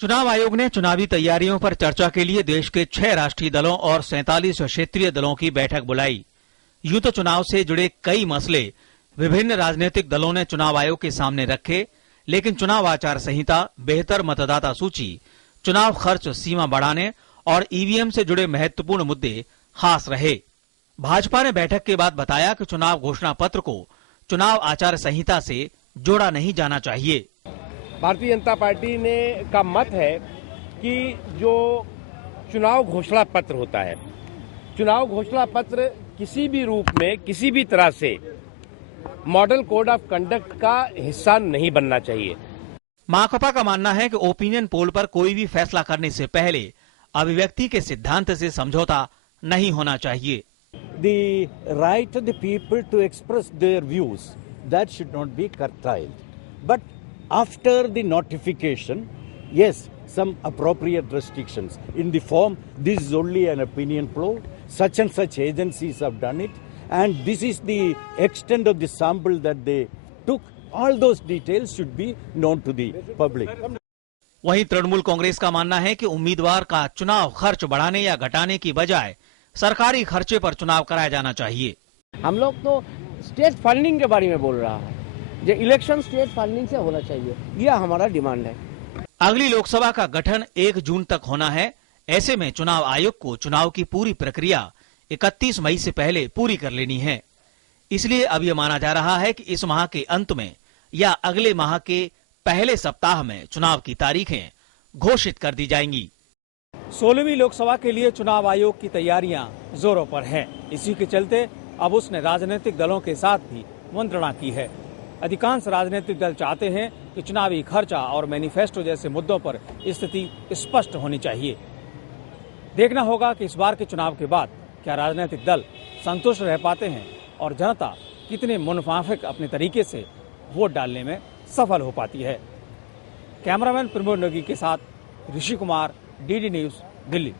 चुनाव आयोग ने चुनावी तैयारियों पर चर्चा के लिए देश के 6 राष्ट्रीय दलों और 47 क्षेत्रीय दलों की बैठक बुलाई। यूं तो चुनाव से जुड़े कई मसले विभिन्न राजनीतिक दलों ने चुनाव आयोग के सामने रखे, लेकिन चुनाव आचार संहिता, बेहतर मतदाता सूची, चुनाव खर्च सीमा बढ़ाने और ईवीएम से जुड़े महत्वपूर्ण मुद्दे खास रहे। भाजपा ने बैठक के बाद बताया कि चुनाव घोषणा पत्र को चुनाव आचार संहिता से जोड़ा नहीं जाना चाहिए। भारतीय जनता पार्टी ने का मत है कि जो चुनाव घोषणा पत्र होता है, चुनाव घोषणा पत्र किसी भी रूप में, किसी भी तरह से मॉडल कोड ऑफ कंडक्ट का हिस्सा नहीं बनना चाहिए। माकपा का मानना है कि ओपिनियन पोल पर कोई भी फैसला करने से पहले अभिव्यक्ति के सिद्धांत से समझौता नहीं होना चाहिए। The right of the people to express their views, that should not be curtailed. But after the notification, yes, some appropriate restrictions in the form, this is only an opinion poll, such and such agencies have done it, and this is the extent of the sample that they took. All those details should be known to the public. वहीं तृणमूल कांग्रेस का मानना है कि उम्मीदवार का चुनाव खर्च बढ़ाने या घटाने की बजाय सरकारी खर्चे पर चुनाव कराया जाना चाहिए। हम लोग तो स्टेट फंडिंग के बारे में बोल रहा है, जो इलेक्शन स्टेट फंडिंग से होना चाहिए, यह हमारा डिमांड है। अगली लोकसभा का गठन 1 जून तक होना है। ऐसे में चुनाव आयोग को चुनाव की पूरी प्रक्रिया 31 मई से पहले पूरी कर लेनी है। इसलिए अब यह माना जा रहा है कि इस माह के अंत में या अगले माह के पहले सप्ताह में चुनाव की तारीखें घोषित कर दी जाएंगी। 16वीं लोकसभा के लिए चुनाव आयोग की तैयारियां जोरों पर हैं। इसी के चलते अब उसने राजनीतिक दलों के साथ भी मंत्रणा की है। अधिकांश राजनीतिक दल चाहते हैं कि चुनावी खर्चा और मैनिफेस्टो जैसे मुद्दों पर स्थिति स्पष्ट होनी चाहिए। देखना होगा कि इस बार के चुनाव के बाद क्या राजनीतिक दल संतुष्ट रह पाते हैं और जनता कितने मुनाफिक अपने तरीके से वोट डालने में सफल हो पाती है। कैमरामैन प्रमोद नेगी के साथ ऋषि कुमार, डीडी न्यूज़, दिल्ली।